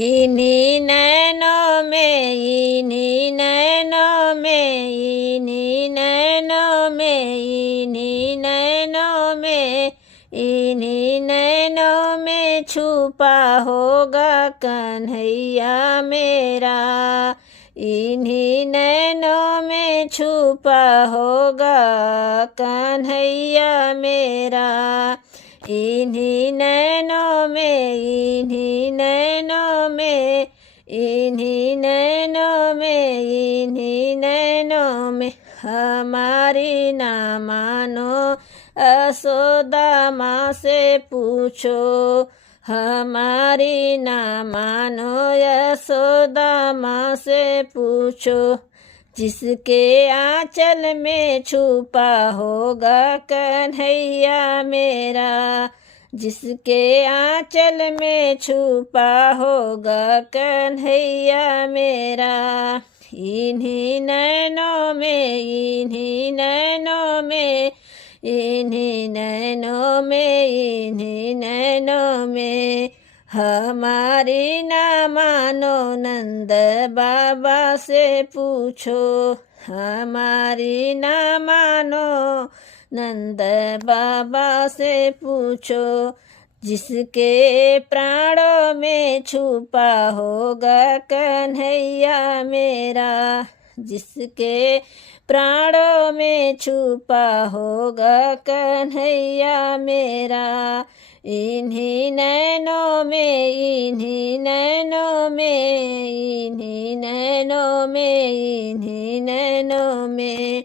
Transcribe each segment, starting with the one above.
इन्हीं नैनों में, इन्हीं नैनों में, इन्हीं नैनों में, इन्हीं नैनों में, इन्हीं नैनों में छुपा होगा कन्हैया मेरा। इन्हीं नैनों में छुपा होगा कन्हैया मेरा। इन्हीं नैनों में, इन्हीं नैनों में, इन्हीं नैनों में, इन्हीं नैनों में हमारी ना मानो यशोदा माँ से पूछो। हमारी ना मानो यशोदा माँ से पूछो। जिसके आंचल में छुपा होगा कन्हैया मेरा। जिसके आंचल में छुपा होगा कन्हैया मेरा। इन्हीं नैनों में, इन्हीं नैनों में, इन्हीं नैनों में, इन्हीं नैनों में हमारी ना मानो नंद बाबा से पूछो। हमारी ना मानो नंद बाबा से पूछो। जिसके प्राणों में छुपा होगा कन्हैया मेरा। जिसके प्राणों में छुपा होगा कन्हैया मेरा। इन्हीं नैनों में, इन्हीं नैनों में, इन्हीं नैनों में, इन्हीं नैनों में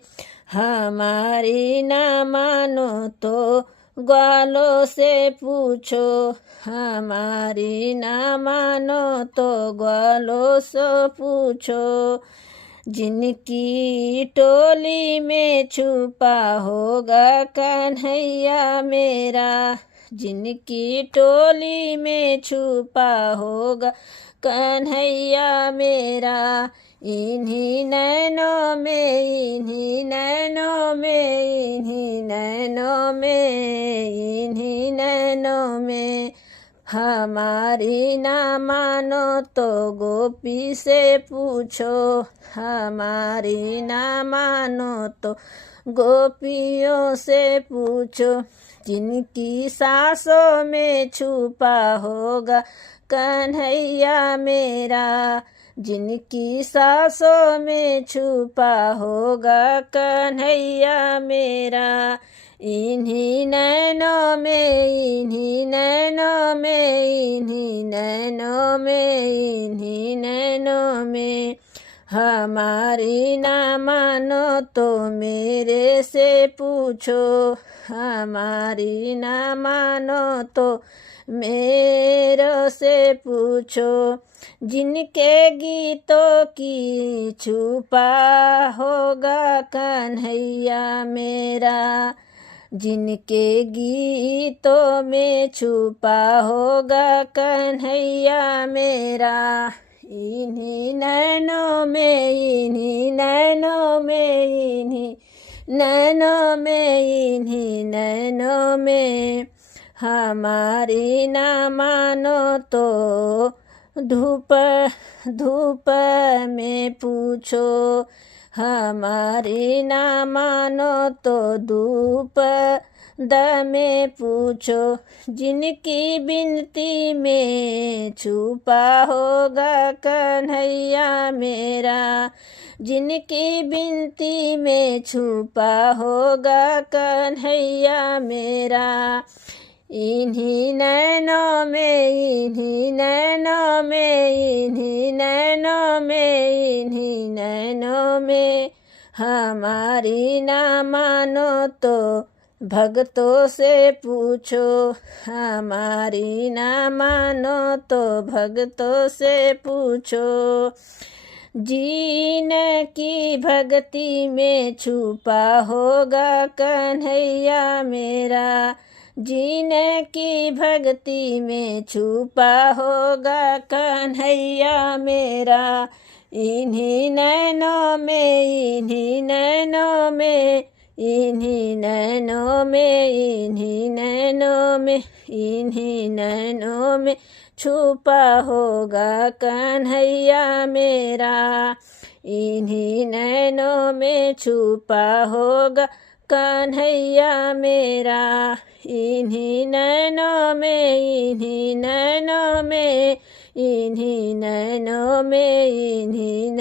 हमारी ना मानो तो ग्वालों से पूछो। हमारी ना मानो तो ग्वालों से पूछो। जिनकी टोली में छुपा होगा कन्हैया मेरा। जिनकी टोली में छुपा होगा कन्हैया मेरा। इन्हीं नैनों में, इन्हीं नैनों में, इन्हीं नैनों में, इन्हीं नैनों में हमारी ना मानो तो गोपी से पूछो। हमारी ना मानो तो गोपियों से पूछो। जिनकी सांसों में छुपा होगा कन्हैया मेरा। जिनकी सांसों में छुपा होगा कन्हैया मेरा। इन्हीं नैनों में, इन्हीं नैनों में, इन्हीं नैनों में, इन्हीं नैनों में हमारी ना मानो तो मेरे से पूछो। हमारी ना मानो तो मेरे से पूछो। जिनके गीतों की छुपा होगा कन्हैया मेरा। जिनके गीतों में छुपा होगा कन्हैया मेरा। इन्हीं नैनों में, इन्हीं नैनों में, इन्हीं नैनों में, इन्हीं नैनों में हमारी ना मानो तो धूप धूप में पूछो। हमारी ना मानो तो धूप में पूछो। जिनकी बिनती में छुपा होगा कन्हैया मेरा। जिनकी बिनती में छुपा होगा कन्हैया मेरा। इन्हीं नैनों में, इन्हीं नैनों में, इन्हीं नैनों में, इन्हीं नैनों में हमारी ना मानो तो भक्तों से पूछो। हमारी ना मानो तो भक्तों से पूछो। जीन की भक्ति में छुपा होगा कन्हैया मेरा। जीन की भक्ति में छुपा होगा कन्हैया मेरा। इन्हीं नैनों में, इन्हीं नैनों में, इन्हीं नैनों में, इन्हीं नैनों में, इन्हीं नैनों में छुपा होगा कन्हैया मेरा। इन्हीं नैनों में छुपा होगा कन्हैया मेरा। इन्हीं नैनों में, इन्हीं नैनों में, इन्हीं नैनों में, इन्हीं